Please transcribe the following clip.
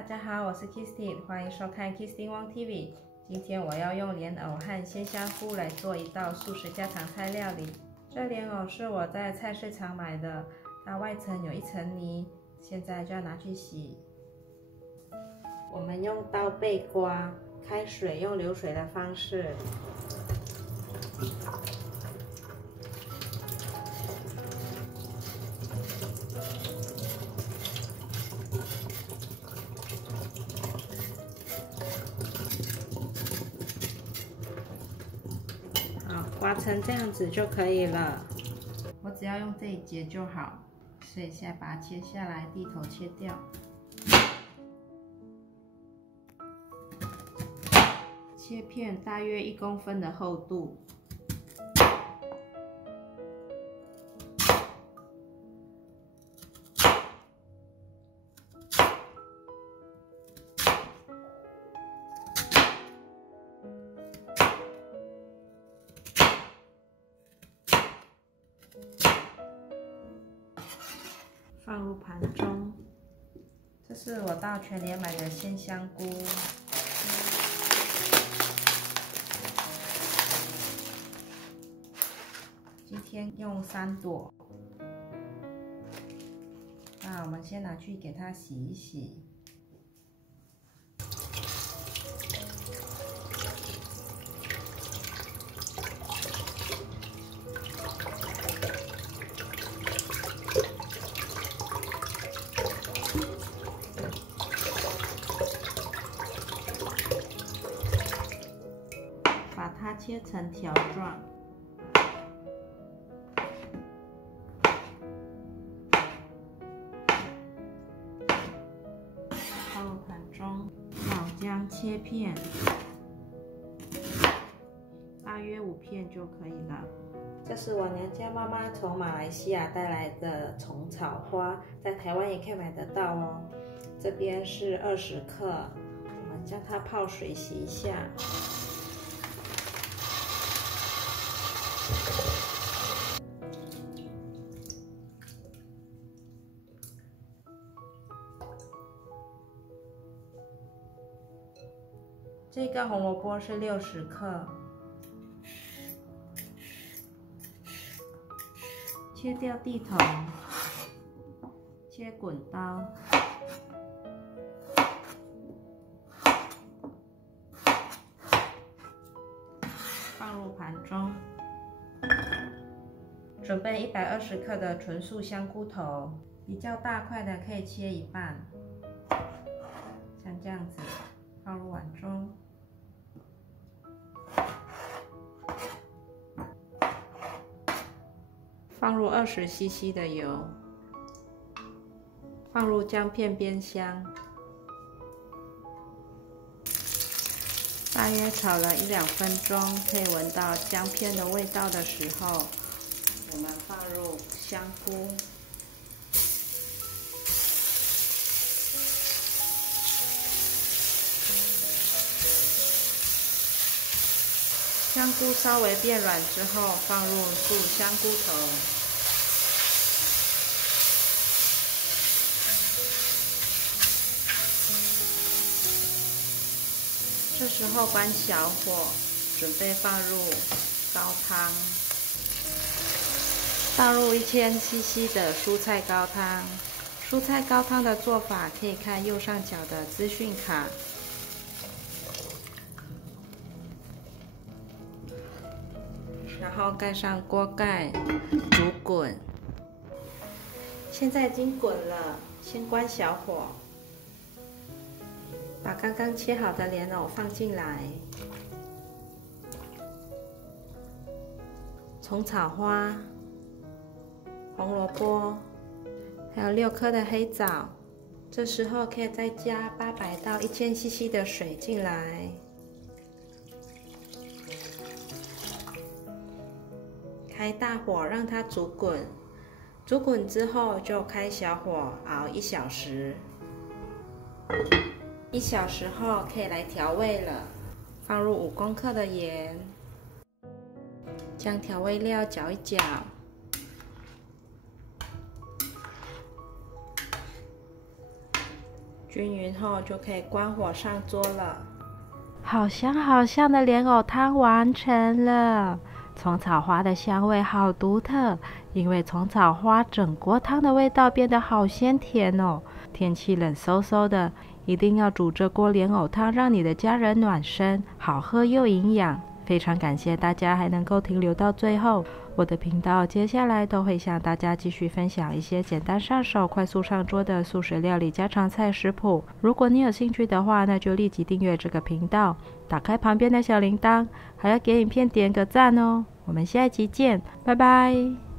大家好，我是 Kirsty， 欢迎收看 Kirsty Wang TV。今天我要用莲藕和鲜香菇来做一道素食家常菜料理。这莲藕是我在菜市场买的，它外层有一层泥，现在就要拿去洗。我们用刀背刮，开水用流水的方式。刮成这样子就可以了，我只要用这一节就好，所以现在把它切下来，蒂头切掉，切片大约1公分的厚度。放入盘中，这是我到全联买的鲜香菇，今天用3朵。那我们先拿去给它洗一洗。把它切成条状，放入盘中。老姜切片，大约5片就可以了。这是我娘家妈妈从马来西亚带来的虫草花，在台湾也可以买得到哦。这边是20克，我们将它泡水洗一下。这个红萝卜是60克，切掉蒂头，切滚刀，放入盘中。准备120克的纯素香菇头，比较大块的可以切一半，像这样子，放入碗中。放入20 cc 的油，放入姜片煸香，大约炒了1-2分钟，可以闻到姜片的味道的时候，我们放入香菇。香菇稍微变软之后，放入素香菇头，这时候关小火，准备放入高汤，倒入1000 cc 的蔬菜高汤。蔬菜高汤的做法可以看右上角的资讯卡。然后盖上锅盖，煮滚。现在已经滚了，先关小火，把刚刚切好的莲藕放进来，虫草花、红萝卜，还有6颗的黑枣。这时候可以再加800到1000 cc 的水进来。开大火让它煮滚，煮滚之后就开小火熬1小时。1小时后可以来调味了，放入5公克的盐，将调味料搅一搅，均匀后，就可以关火上桌了。好香好香的莲藕汤完成了，虫草花的香味好独特，因为虫草花整锅汤的味道变得好鲜甜哦。天气冷飕飕的，一定要煮这锅莲藕汤，让你的家人暖身，好喝又营养。非常感谢大家还能够停留到最后。我的频道接下来都会向大家继续分享一些简单上手、快速上桌的素食料理家常菜食谱。如果你有兴趣的话，那就立即订阅这个频道，打开旁边的小铃铛，还要给影片点个赞哦。我们下一集见，拜拜。